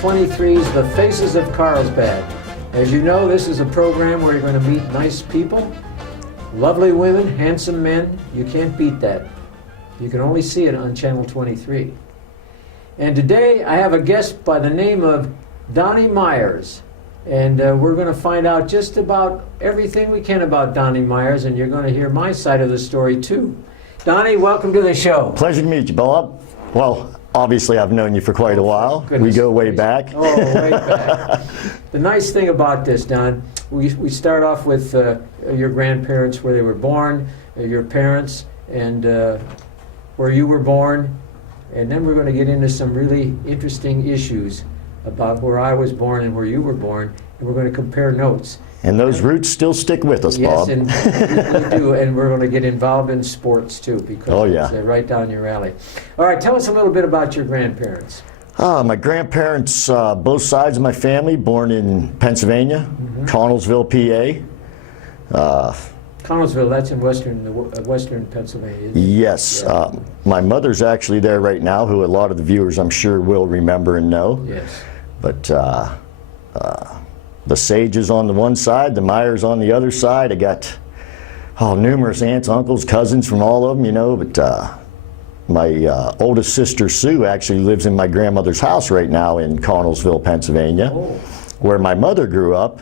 23's The Faces of Carlsbad. As you know, this is a program where you're going to meet nice people, lovely women, handsome men. You can't beat that. You can only see it on Channel 23. And today I have a guest by the name of Donnie Meyers. And we're going to find out just about everything we can about Donnie Meyers, and you're going to hear my side of the story too. Donnie, welcome to the show. Pleasure to meet you, Bob. Well, obviously I've known you for quite a while. We go way back. Oh, way back. The nice thing about this, Don, we start off with your grandparents, where they were born, your parents, and where you were born, and then we're going to get into some really interesting issues about where I was born and where you were born, and we're going to compare notes. And those roots still stick with us, yes, Bob. Yes, and we do, and we're going to get involved in sports too, because it's right down your alley. All right, tell us a little bit about your grandparents. My grandparents, both sides of my family, born in Pennsylvania, Connellsville, PA. Connellsville, that's in western Pennsylvania, isn't it? Yes. Yeah. My mother's actually there right now, who a lot of the viewers I'm sure will remember and know. Yes. But the Sages on the one side, the Meyers on the other side. I got numerous aunts, uncles, cousins from all of them, you know, but my oldest sister, Sue, actually lives in my grandmother's house right now in Connellsville, Pennsylvania, where my mother grew up,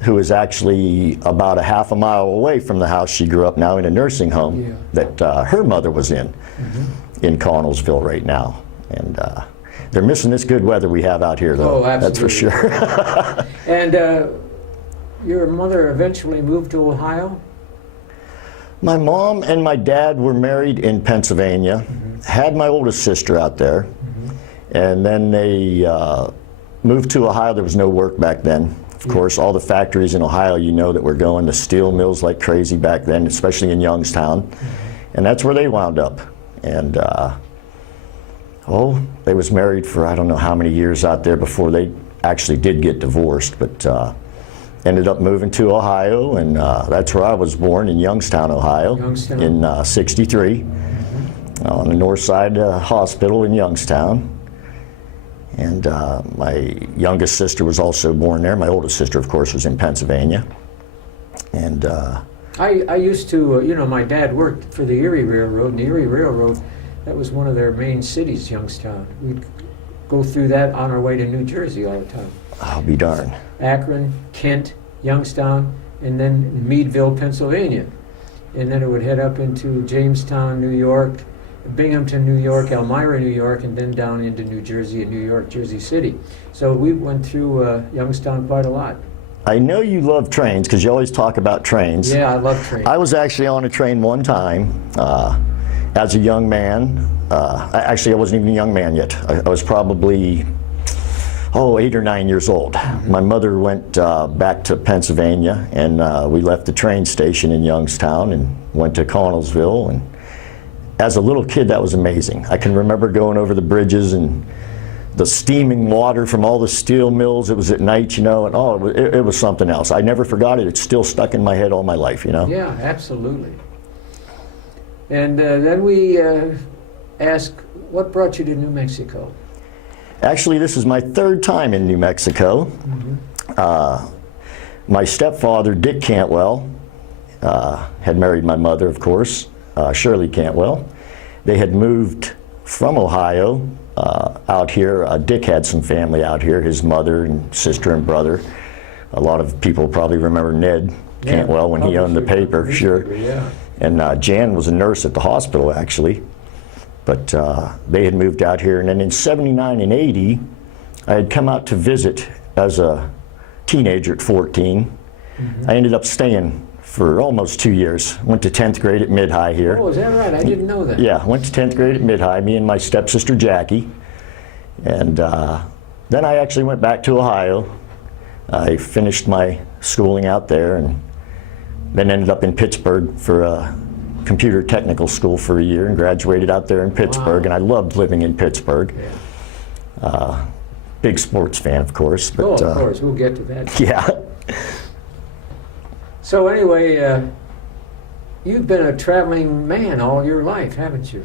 who is actually about a half a mile away from the house she grew up now in a nursing home that her mother was in Connellsville right now. And they're missing this good weather we have out here, though. Oh, absolutely. That's for sure. And your mother eventually moved to Ohio? My mom and my dad were married in Pennsylvania, had my oldest sister out there, and then they moved to Ohio. There was no work back then. Of course, all the factories in Ohio, you know, that were going to steel mills like crazy back then, especially in Youngstown. And that's where they wound up. And they was married for I don't know how many years out there before they actually did get divorced, but ended up moving to Ohio, and that's where I was born, in Youngstown, Ohio, in '63, on the north side hospital in Youngstown. And my youngest sister was also born there. My oldest sister, of course, was in Pennsylvania. And I used to, my dad worked for the Erie Railroad, and the Erie Railroad, that was one of their main cities, Youngstown. We'd go through that on our way to New Jersey all the time. I'll be darned. Akron, Kent, Youngstown, and then Meadville, Pennsylvania. And then it would head up into Jamestown, New York, Binghamton, New York, Elmira, New York, and then down into New Jersey and New York, Jersey City. So we went through Youngstown quite a lot. I know you love trains, because you always talk about trains. Yeah, I love trains. I was actually on a train one time as a young man. Actually, I wasn't even a young man yet. I was probably 8 or 9 years old. My mother went back to Pennsylvania, and we left the train station in Youngstown and went to Connellsville. And as a little kid, that was amazing. I can remember going over the bridges and the steaming water from all the steel mills. It was at night, you know, and it was something else. I never forgot it. It's still stuck in my head all my life, you know. Yeah, absolutely. And then we ask, what brought you to New Mexico? Actually, this is my third time in New Mexico. My stepfather, Dick Cantwell, had married my mother, of course, Shirley Cantwell. They had moved from Ohio out here. Dick had some family out here, his mother and sister and brother. A lot of people probably remember Ned Cantwell when he owned the paper, sure. Yeah. And Jan was a nurse at the hospital, actually. But they had moved out here, and then in '79 and '80, I had come out to visit as a teenager at 14. I ended up staying for almost 2 years. Went to 10th grade at mid-high here. Oh, is that right? I didn't know that. Yeah, went to 10th grade at mid-high, me and my stepsister Jackie. And then I actually went back to Ohio. I finished my schooling out there, and then ended up in Pittsburgh for a computer technical school for a year, and graduated out there in Pittsburgh. And I loved living in Pittsburgh. Big sports fan, of course. But, of course, we'll get to that. Yeah. So anyway, you've been a traveling man all your life, haven't you?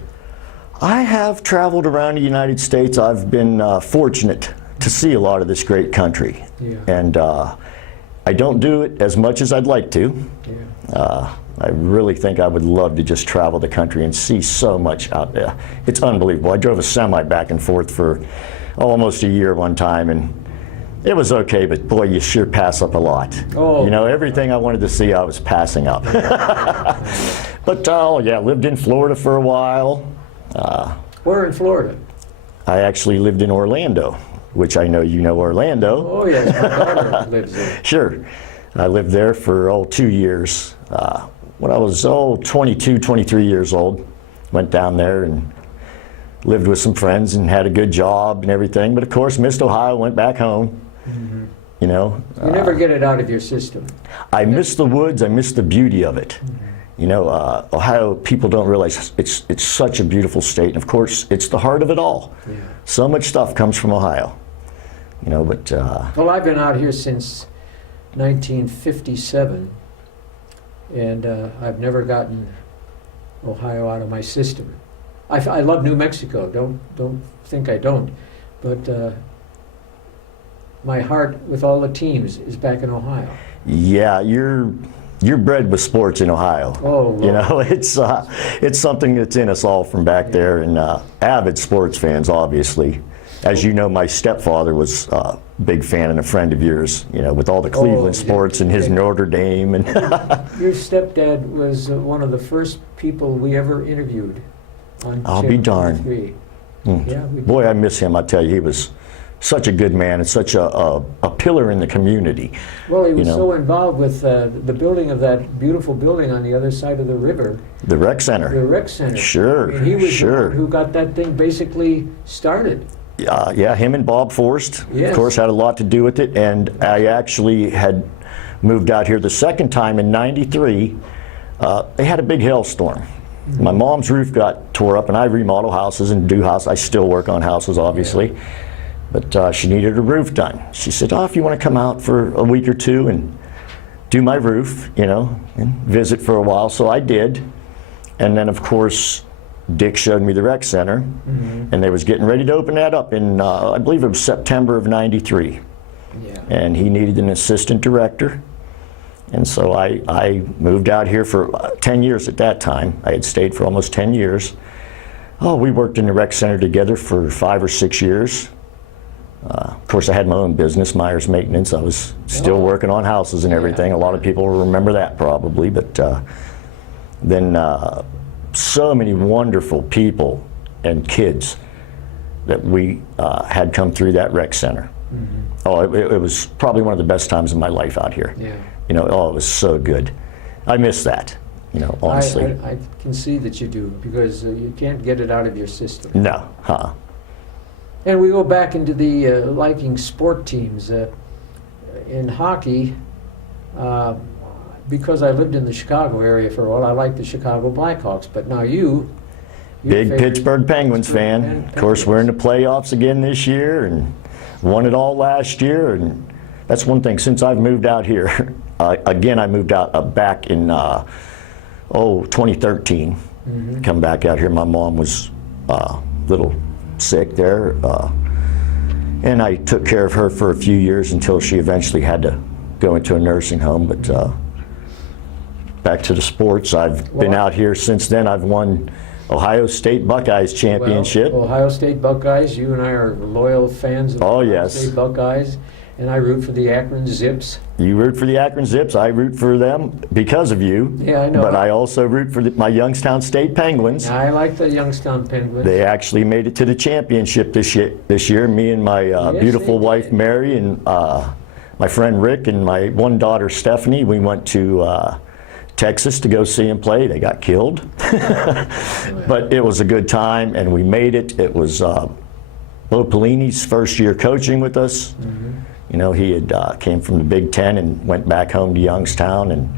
I have traveled around the United States. I've been fortunate to see a lot of this great country. Yeah. And I don't do it as much as I'd like to. Yeah. I really think I would love to just travel the country and see so much out there. It's unbelievable. I drove a semi back and forth for almost a year one time, and it was okay, but boy, you sure pass up a lot. Oh. You know, everything I wanted to see, I was passing up. But, yeah, lived in Florida for a while. Where in Florida? I actually lived in Orlando, which I know you know Orlando. Oh, yes, my daughter lives there. Sure. I lived there for, 2 years. When I was, 22, 23 years old, went down there and lived with some friends and had a good job and everything. But of course, missed Ohio, went back home. Mm-hmm. You know. You never get it out of your system. I miss the woods. I miss the beauty of it. Mm-hmm. You know, Ohio, people don't realize it's such a beautiful state. And of course, it's the heart of it all. Yeah. So much stuff comes from Ohio. You know, but. Well, I've been out here since 1957, and I've never gotten Ohio out of my system. I love New Mexico. Don't think I don't, but my heart with all the teams is back in Ohio. Yeah, you're bred with sports in Ohio. Oh, Lord. You know, it's something that's in us all from back there, and avid sports fans, obviously. As you know, my stepfather was a big fan and a friend of yours, you know, with all the Cleveland sports and his Notre Dame. And your stepdad was one of the first people we ever interviewed on I'll be darned. 23. Yeah, Boy, I miss him. I tell you, he was such a good man and such a pillar in the community. Well, he was you know. so involved with the building of that beautiful building on the other side of the river. The rec center. The rec center. Sure, I mean, he was sure. the one who got that thing basically started. Yeah, him and Bob Forrest, Yes. of course, had a lot to do with it. And I actually had moved out here the second time in '93. They had a big hailstorm. Mm-hmm. My mom's roof got tore up, and I remodel houses and do houses. I still work on houses, obviously. Yeah. But she needed her roof done. She said, if you want to come out for a week or two and do my roof, you know, and visit for a while. So I did. And then, of course, Dick showed me the rec center, and they was getting ready to open that up in, I believe it was September of '93. Yeah. And he needed an assistant director. And so I moved out here for 10 years at that time. I had stayed for almost 10 years. We worked in the rec center together for 5 or 6 years. Of course, I had my own business, Meyers Maintenance. I was still working on houses and everything. A lot of people remember that probably, but then so many wonderful people and kids that we had come through that rec center. Mm-hmm. It was probably one of the best times of my life out here. Yeah. You know, it was so good. I miss that, you know, honestly. I can see that you do, because you can't get it out of your system. No, And we go back into the liking sport teams. In hockey, because I lived in the Chicago area for a while, I liked the Chicago Blackhawks. But now you big favored Pittsburgh Penguins fan. Of course, we're in the playoffs again this year and won it all last year. And that's one thing, since I've moved out here, again, I moved out back in 2013. Mm-hmm. Come back out here. My mom was a little sick there, and I took care of her for a few years until she eventually had to go into a nursing home. But back to the sports, I've been out here since then. I've won Ohio State Buckeyes championship. Well, Ohio State Buckeyes, you and I are loyal fans of Ohio State Buckeyes, and I root for the Akron Zips. You root for the Akron Zips. I root for them because of you. Yeah, I know. But I also root for my Youngstown State Penguins. I like the Youngstown Penguins. They actually made it to the championship this year. Me and my beautiful wife Mary and my friend Rick and my one daughter Stephanie, we went to Texas to go see them play. They got killed. But it was a good time, and we made it. It was Bo Pelini's first year coaching with us. Mm-hmm. You know, he had came from the Big Ten and went back home to Youngstown and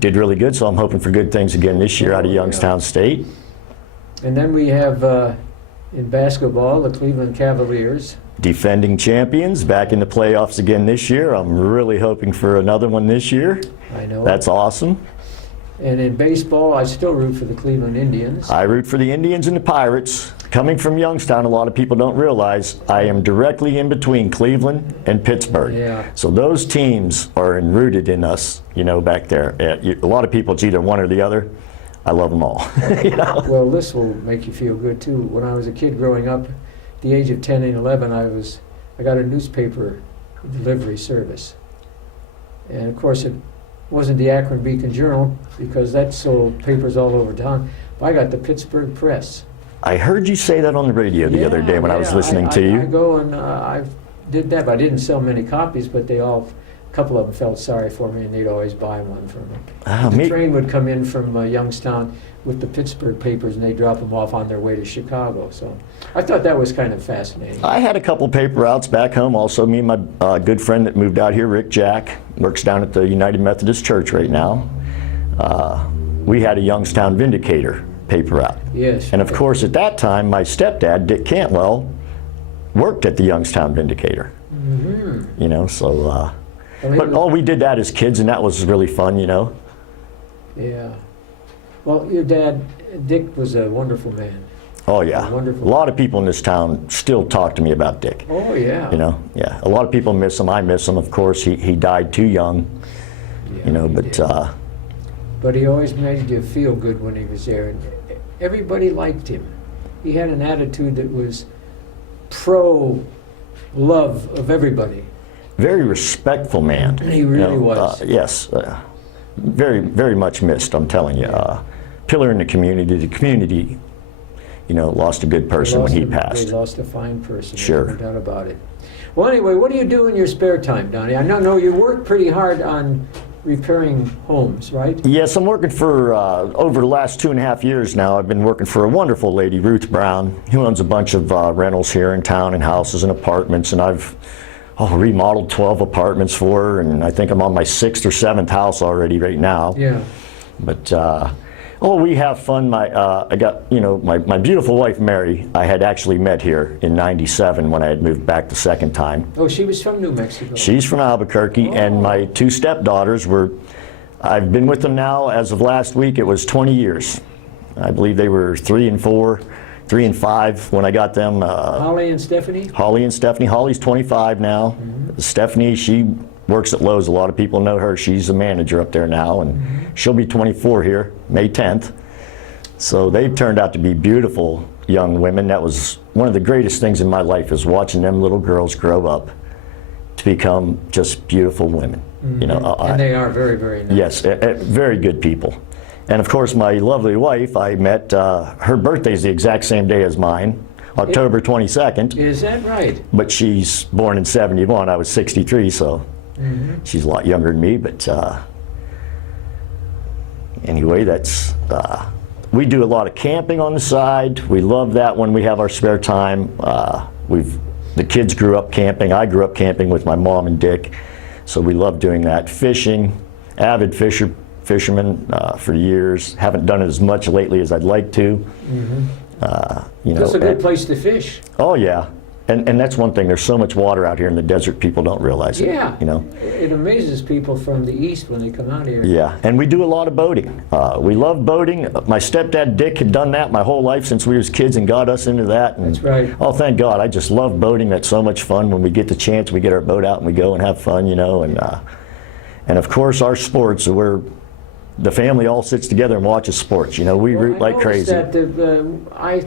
did really good. So I'm hoping for good things again this year out of Youngstown State. And then we have in basketball the Cleveland Cavaliers. Defending champions, back in the playoffs again this year. I'm really hoping for another one this year. I know. That's awesome. And in baseball, I still root for the Cleveland Indians. I root for the Indians and the Pirates. coming from Youngstown, a lot of people don't realize I am directly in between Cleveland and Pittsburgh. Yeah. So those teams are rooted in us, you know, back there. A lot of people, it's either one or the other. I love them all. You know? Well, this will make you feel good too. When I was a kid growing up, at the age of 10 and 11, I got a newspaper delivery service. And of course it wasn't the Akron Beacon Journal, because that sold papers all over town. But I got the Pittsburgh Press. I heard you say that on the radio the other day when I was listening to you. I go and I did that, but I didn't sell many copies, but a couple of them felt sorry for me, and they'd always buy one from me. The train would come in from Youngstown with the Pittsburgh papers, and they'd drop them off on their way to Chicago. So I thought that was kind of fascinating. I had a couple paper routes back home. Also, me and my good friend that moved out here, Rick Jack, works down at the United Methodist Church right now. We had a Youngstown Vindicator paper route. Yes. And of course, at that time, my stepdad, Dick Cantwell, worked at the Youngstown Vindicator. Mm-hmm. You know, so, but we did that as kids, and that was really fun, you know. Yeah. Well, your dad, Dick, was a wonderful man. Oh, yeah. Wonderful. A lot of people in this town still talk to me about Dick. Oh, yeah. You know, yeah. A lot of people miss him. I miss him, of course. He died too young, Yeah, you know, but he always made you feel good when he was there. And everybody liked him. He had an attitude that was pro-love of everybody. very respectful man. He really was. Yes. Very, very much missed, I'm telling you. Pillar in the community. The community, you know, lost a good person when he passed. They lost a fine person. Sure. No doubt about it. Well, anyway, what do you do in your spare time, Donnie? I know you work pretty hard on repairing homes, right? Yes, I'm working for, over the last 2.5 years now, I've been working for a wonderful lady, Ruth Brown, who owns a bunch of rentals here in town and houses and apartments, and I've remodeled 12 apartments for her, and I think I'm on my 6th or 7th house already right now. Yeah. But, we have fun. I got, you know, my beautiful wife, Mary, I had actually met here in '97 when I had moved back the second time. Oh, she was from New Mexico. She's from Albuquerque, and my 2 stepdaughters I've been with them now, as of last week, it was 20 years. I believe they were 3 and 4, 3 and 5 when I got them. Holly and Stephanie? Holly and Stephanie. Holly's 25 now. Mm-hmm. Stephanie, she works at Lowe's. A lot of people know her. She's a manager up there now, and she'll be 24 here, May 10th. So they've turned out to be beautiful young women. That was one of the greatest things in my life, is watching them little girls grow up to become just beautiful women. Mm-hmm. You know, and they are very, very nice. Yes, very good people. And of course, my lovely wife, I met, her birthday's the exact same day as mine, October 22nd. Is that right? But she's born in 71. I was 63, so she's a lot younger than me. But anyway, that's, we do a lot of camping on the side. We love that when we have our spare time. The kids grew up camping. I grew up camping with my mom and Dick, so we love doing that. Fishing, avid fisherman for years. Haven't done it as much lately as I'd like to. You know, That's a good place to fish. Oh yeah, and that's one thing. There's so much water out here in the desert. People don't realize it. Yeah. You know. It amazes people from the east when they come out here. Yeah, and we do a lot of boating. We love boating. My stepdad Dick had done that my whole life since we was kids and got us into that. And, that's right. Oh, thank God! I just love boating. That's so much fun when we get the chance. We get our boat out and we go and have fun. You know, and of course our sports. The family all sits together and watches sports. You know, we root like crazy. That, I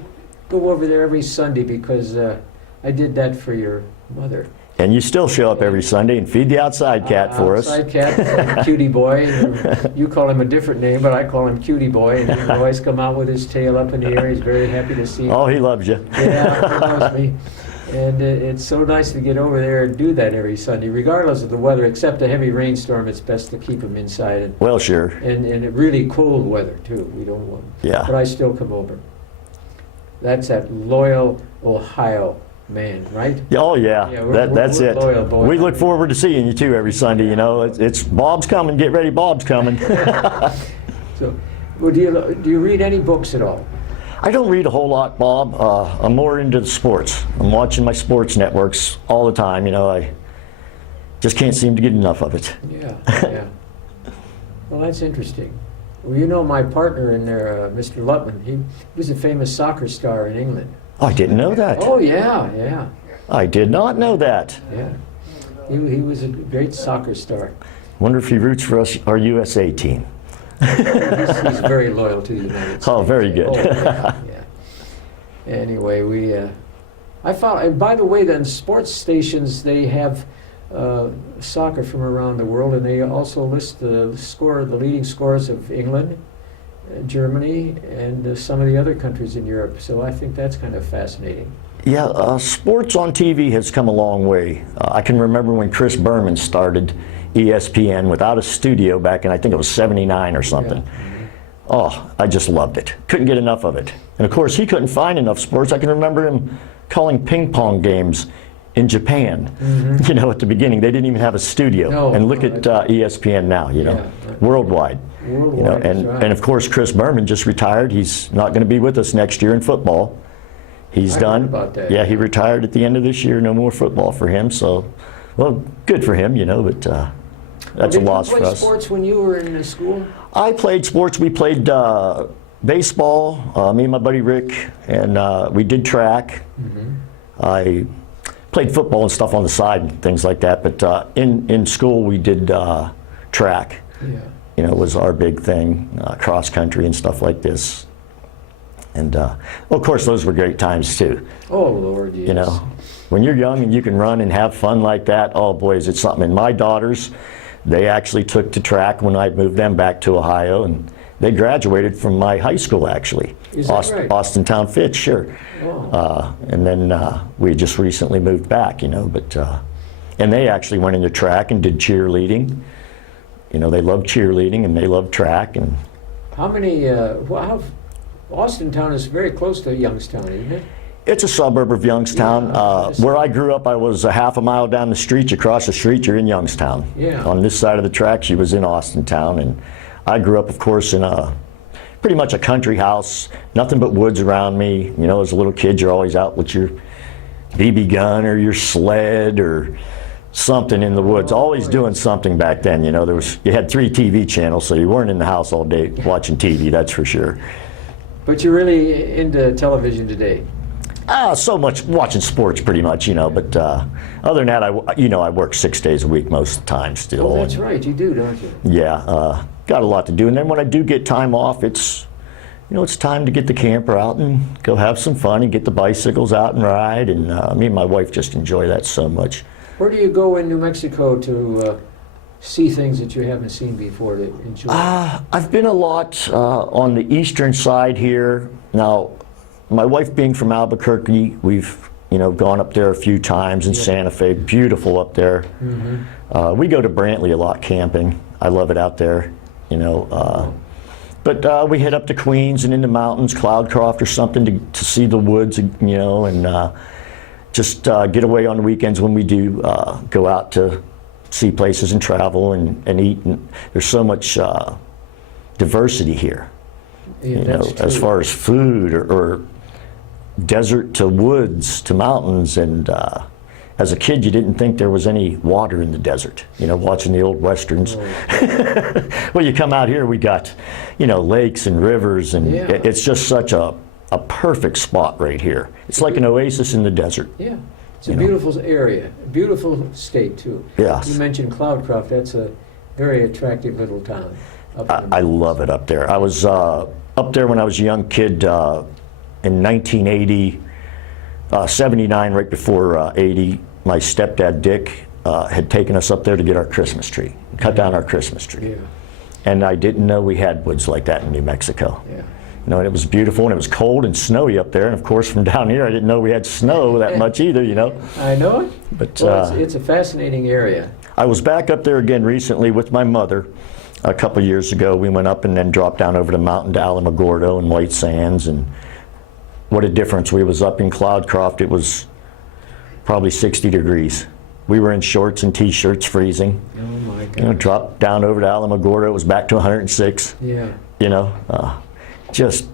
go over there every Sunday because I did that for your mother. And you still show up every Sunday and feed the outside cat for us. Outside cat, Cutie Boy. You call him a different name, but I call him Cutie Boy. And he always come out with his tail up in the air. He's very happy to see you. Oh, he loves you. Yeah, he loves me. And it's so nice to get over there and do that every Sunday, regardless of the weather. Except a heavy rainstorm, it's best to keep them inside. And, well, sure. And really cold weather, too. We don't want. Yeah. But I still come over. That's that loyal Ohio man, right? Oh yeah, that's it. We look forward to seeing you too every Sunday. You know, it's Bob's coming. Get ready, Bob's coming. So, well, do you read any books at all? I don't read a whole lot, Bob. I'm more into the sports. I'm watching my sports networks all the time. You know, I just can't seem to get enough of it. Yeah. Well, that's interesting. Well, you know my partner in there, Mr. Lutman, he was a famous soccer star in England. I didn't know that. Oh, yeah, yeah, I did not know that. yeah. He was a great soccer star. Wonder if he roots for our USA team. He's very loyal to the United States. Oh, very good. Oh, yeah, yeah. Anyway, I found, and by the way, then sports stations, they have soccer from around the world, and they also list the leading scores of England, Germany, and some of the other countries in Europe. So I think that's kind of fascinating. Yeah, sports on TV has come a long way. I can remember when Chris Berman started ESPN without a studio back in, I think it was 79 or something. Yeah. Oh, I just loved it. Couldn't get enough of it. And of course, he couldn't find enough sports. I can remember him calling ping pong games in Japan. Mm-hmm. You know, at the beginning, they didn't even have a studio. No, and look at ESPN now, you know, Yeah, right. worldwide. Worldwide, You know, that's and, right. and of course, Chris Berman just retired. He's not going to be with us next year in football. He's I done. heard about that. Yeah, he retired at the end of this year. No more football for him. So, well, good for him, you know, but that's a loss for us. Did you play sports when you were in school? I played sports. We played baseball, me and my buddy Rick, and we did track. Mm-hmm. I played football and stuff on the side and things like that, but in school we did track. Yeah. You know, was our big thing, cross country and stuff like this. And well, of course, those were great times too. Oh, Lord, yes. You know, when you're young and you can run and have fun like that, oh boy, is it something. And my daughters, they actually took to track when I moved them back to Ohio, and they graduated from my high school actually. Is that right? Austintown Fitz, sure. Oh. And then we just recently moved back, you know, but, and they actually went into track and did cheerleading. You know, they love cheerleading and they love track. And How many, Austintown is very close to Youngstown, isn't it? it's a suburb of Youngstown. Yeah. Where I grew up, I was a half a mile down the street. You cross the street, you're in Youngstown. Yeah. On this side of the tracks, she was in Austintown. And I grew up, of course, in pretty much a country house, nothing but woods around me. You know, as a little kid, you're always out with your BB gun or your sled or something in the woods, always doing something back then. You know, you had 3 TV channels, so you weren't in the house all day watching TV, that's for sure. But you're really into television today. So much watching sports, pretty much, you know. But other than that, I work 6 days a week most of the time still. Oh, that's right, you do, don't you? Yeah, got a lot to do. And then when I do get time off, it's time to get the camper out and go have some fun and get the bicycles out and ride. And me and my wife just enjoy that so much. Where do you go in New Mexico to see things that you haven't seen before to enjoy? I've been a lot on the eastern side here. Now, my wife being from Albuquerque, we've gone up there a few times in Santa Fe. Beautiful up there. Mm-hmm. We go to Brantley a lot camping. I love it out there. But we head up to Queens and in the mountains, Cloudcroft or something to see the woods, and just get away on the weekends when we do go out to see places and travel and eat. And there's so much diversity here, Yeah, as far as food or desert to woods to mountains. And as a kid, you didn't think there was any water in the desert, watching the old westerns. Oh. Well, you come out here, we got, lakes and rivers, and it's just such a perfect spot right here. It's like an oasis in the desert. Yeah, it's a beautiful area, beautiful state too. Yes. You mentioned Cloudcroft. That's a very attractive little town. I love it up there. I was up there when I was a young kid in 1980, 79, right before 80. My stepdad, Dick, had taken us up there to get our Christmas tree, cut down our Christmas tree. Yeah. And I didn't know we had woods like that in New Mexico. Yeah. And it was beautiful, and it was cold and snowy up there. And of course, from down here, I didn't know we had snow that much either, I know it. But Well, it's a fascinating area. I was back up there again recently with my mother a couple years ago. We went up and then dropped down over the mountain to Alamogordo and White Sands, and what a difference. We was up in Cloudcroft. It was probably 60 degrees. We were in shorts and t-shirts, freezing. Oh my God. Dropped down over to Alamogordo. It was back to 106. Yeah. Just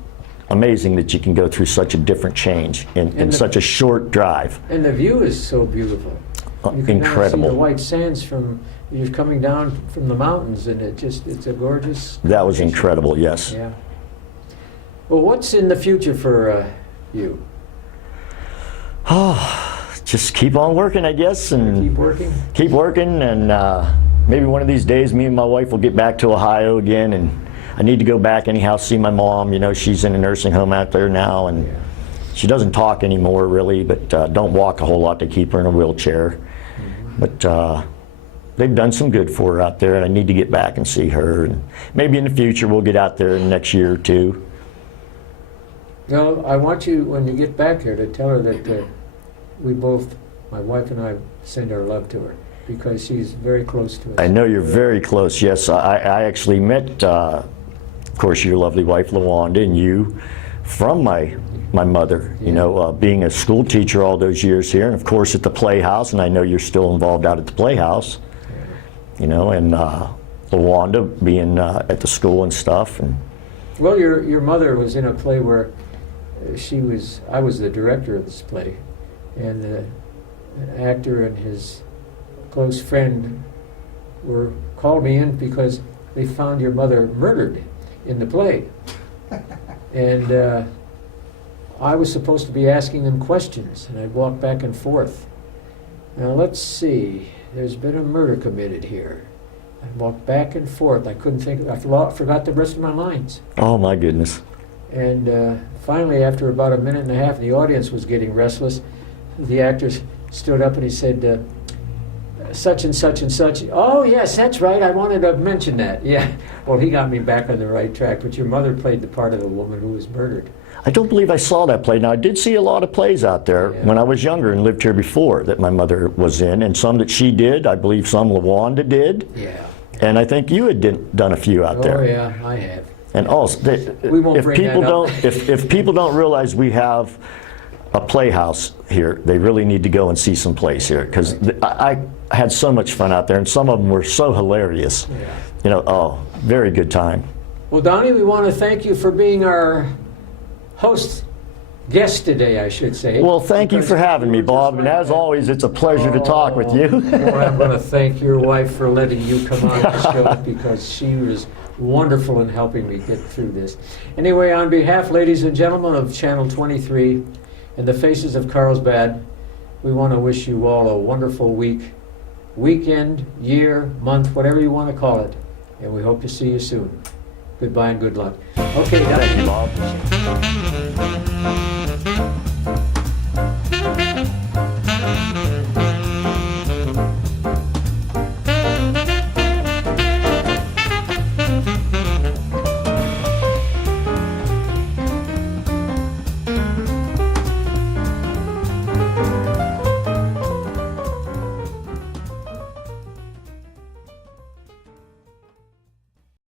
amazing that you can go through such a different change in such a short drive. And the view is so beautiful. You can now see Incredible. the White Sands from you're coming down from the mountains, and it's a gorgeous. That was incredible, yes. Yeah. Well, what's in the future for you? Oh, just keep on working, I guess, and Keep working? keep working, and maybe one of these days me and my wife will get back to Ohio again, and I need to go back anyhow, see my mom. You know, she's in a nursing home out there now, and Yeah. she doesn't talk anymore really, but don't walk a whole lot to keep her in a wheelchair. But they've done some good for her out there, and I need to get back and see her. And maybe in the future we'll get out there in the next year or two. No, I want you, when you get back here, to tell her that we both, my wife and I, send our love to her, because she's very close to us. I know you're very close, yes. I actually met, of course, your lovely wife, LaWanda, and you from my mother, you know, being a school teacher all those years here, and of course at the Playhouse, and I know you're still involved out at the Playhouse, you know, and LaWanda being at the school and stuff. And Well, your mother was in a play where I was the director of this play, and the actor and his close friend called me in because they found your mother murdered in the play. And I was supposed to be asking them questions, and I'd walk back and forth. Now let's see, there's been a murder committed here. I'd walk back and forth. I couldn't think, I forgot the rest of my lines. oh my goodness. And finally, after about a minute and a half, the audience was getting restless. The actor stood up and he said, such and such and such. Oh, yes, that's right. I wanted to mention that. Yeah. Well, he got me back on the right track. But your mother played the part of the woman who was murdered. I don't believe I saw that play. Now, I did see a lot of plays out there Yeah. when I was younger and lived here before that my mother was in, and some that she did. I believe some LaWanda did. Yeah. And I think you had done a few out there. Oh, yeah, I have. And also, We won't if bring people that up. don't, if people don't realize we have a playhouse here, they really need to go and see some plays here, because I had so much fun out there, and some of them were so hilarious. Yeah. You know, oh, very good time. Well, Donnie, we want to thank you for being our guest today, I should say. Well, thank you for having me, Bob, and as always, it's a pleasure to talk with you. Well, I'm going to thank your wife for letting you come on the show, because she was wonderful in helping me get through this. Anyway, on behalf, ladies and gentlemen, of Channel 23 and the Faces of Carlsbad, we want to wish you all a wonderful week, weekend, year, month, whatever you want to call it. And we hope to see you soon. Goodbye and good luck. Okay, Thank you, Donnie. Bob.